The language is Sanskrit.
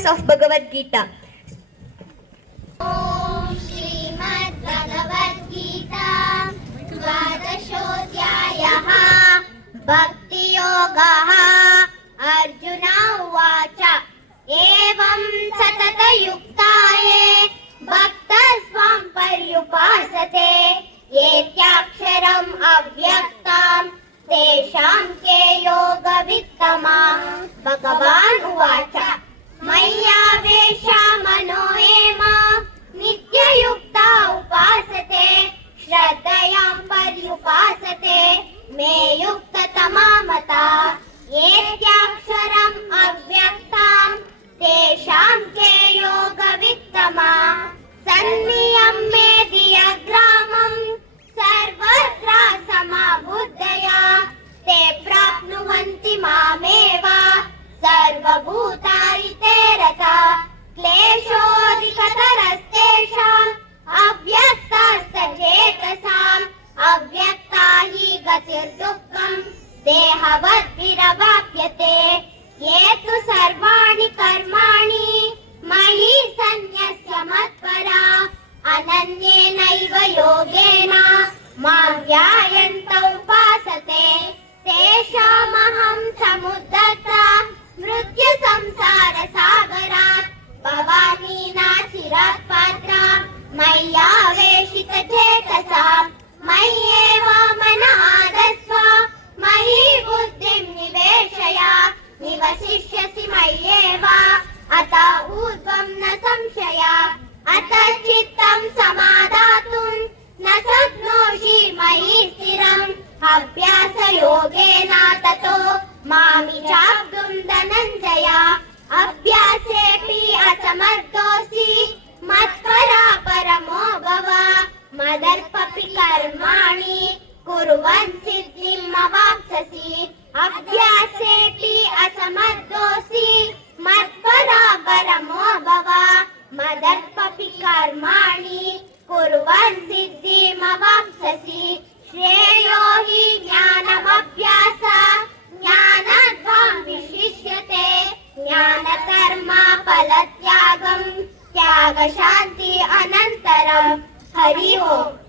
chapters of Bhagavad Gita. Om Srimad Bhagavad Gita Dvadashodhyayah Bhakti Yogaha Arjuna Uvacha Evam Satata Yuktaye Bhaktasvam Paryupasate Yetyaksharam Avyaktam Tesham Ke Yoga Vittamah Bhagavan Uvacha Maya Vesha Mano Ema Nityayukta Upasate Shraddhayam Paryupasate Me Yukta Tamamata Yetyaksharam Avyaktam Tesham Ke Yoga Vittamah Sanniyam Mediyagramam Sarvatra Samabuddhaya Te Prapnuvanti Mameva Sarvabhutayite Rata Kleshodikatarastesham Avyaktastachetasam Avyakta hi gatir dukkam Dehavad viravapyate Yetu sarvani karmani Mahi sanyasya matpara Ananyenaiva yogena Mam vyayanta upasate Teshamaham samuddata Mritya samsara sagarat Bhavani nachirat patra Maya veshita chetasam Mayeva mana adasva Mahi buddhim niveshaya Nivasishyasi mayeva Ata udvam na samshaya Ata chittam samadatun Na saknoshi mahi stiram Abhyasa yogena tato Mami chabdum dhananjaya Abhyasepi asamarthosi Matpara paramo bhava Madarpapi karmani Kuruvan siddhim avapsasi Abhyasepi asamarthosi Matpara paramo bhava Madarpapi karmani Kuruvan siddhim avapsasi Shreyo hi jnanamabhyasa Jnanadvam vishishyate Jnanakarma palatyagam Tyaga shanti anantaram Hari Om.